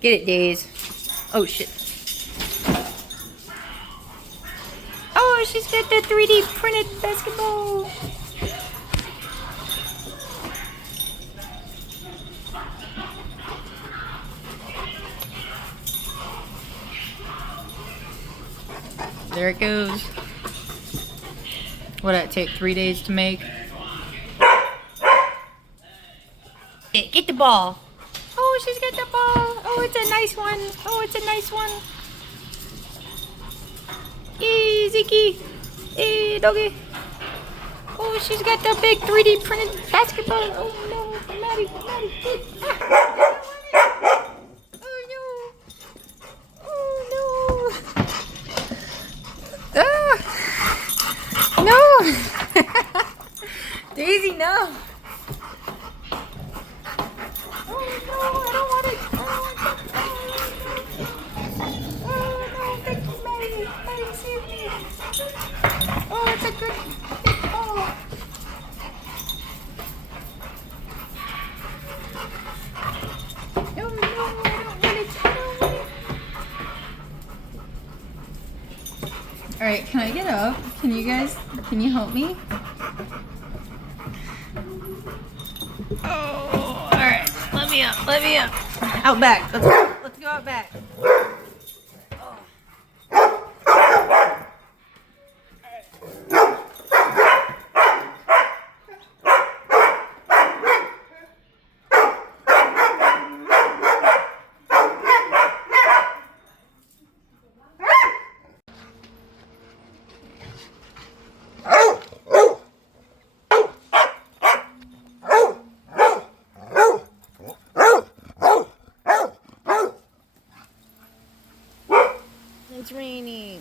Get it, Daze. Oh, shit. Oh, she's got the 3D printed basketball. There it goes. What'd that take? 3 days to make? Hey, get the ball. Oh, she's got the ball. Oh, it's a nice one. Oh, it's a nice one. Hey, Ziki. Hey, doggy. Oh, she's got the big 3D printed basketball. Oh, no. Maddie. Oh, no. Oh, no. No. Daisy, no. Oh, no. I don't want it. I don't want that. Oh, no. Thank you, Maddie. Maddie, save me. Oh, it's a good big ball. No, I don't want it. I don't want it. Alright, can I get up? Can you help me? Oh, alright. Let me up. Out back. Let's go out back. It's raining.